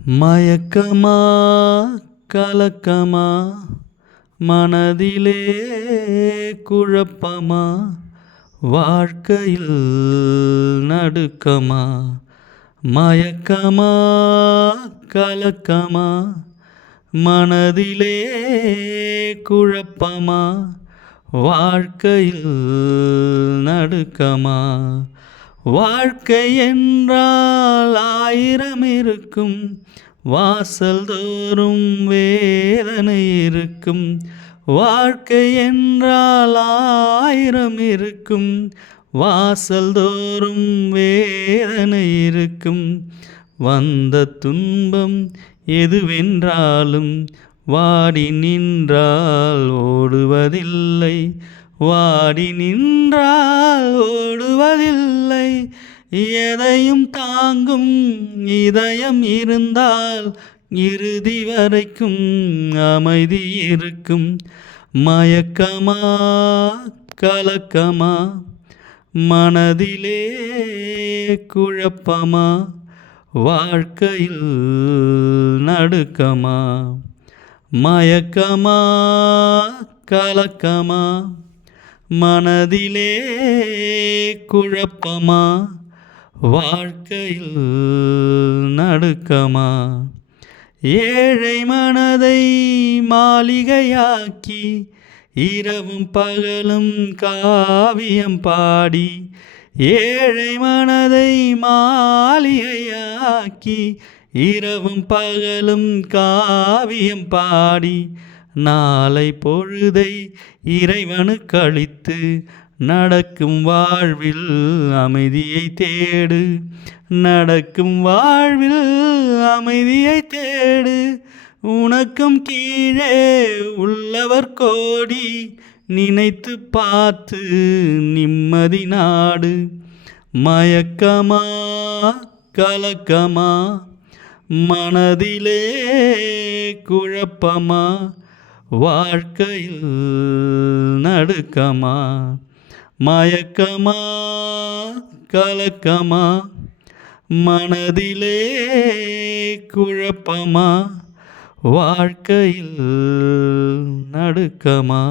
மயக்கமா கலக்கமா மனதிலே குழப்பமா வாழ்க்கையில் நடுக்கமா மயக்கமா கலக்கமா மனதிலே குழப்பமா வாழ்க்கையில் நடுக்கமா வாழ்க்கை என்றால் ஆயிரம் இருக்கும் வாசல் தோறும் வேதனை இருக்கும் வாழ்க்கை என்றால் ஆயிரம் இருக்கும் வாசல் தோறும் வேதனை இருக்கும் வந்த துன்பம் எதுவென்றாலும் வாடி நின்றால் ஓடுவதில்லை வாடி நின்றால் ஓடுவதில்லை எதையும் தாங்கும் இதயம் இருந்தால் இறுதி வரைக்கும் அமைதி இருக்கும் மயக்கமா கலக்கமா மனதிலே குழப்பமா வாழ்க்கையில் நடுக்கமா மயக்கமா கலக்கமா மனதிலே குழப்பமா வாழ்க்கையில் நடுக்கமா ஏழை மனதை மாளிகையாக்கி இரவும் பகலும் காவியம் பாடி ஏழை மனதை மாளிகையாக்கி இரவும் பகலும் காவியம் பாடி நாளை பொழுதை இறைவனுக்கு அளித்து நடக்கும் வாழ்வில் அமைதியை தேடு நடக்கும் வாழ்வில் அமைதியை தேடு உனக்கும் கீழே உள்ளவர் கோடி நினைத்து பார்த்து நிம்மதி நாடு மயக்கமா கலக்கமா மனதிலே குழப்பமா வாழ்க்கையில் நடுக்கமா மயக்கமா கலக்கமா மனதிலே குழப்பமா வாழ்க்கையில் நடுக்கமா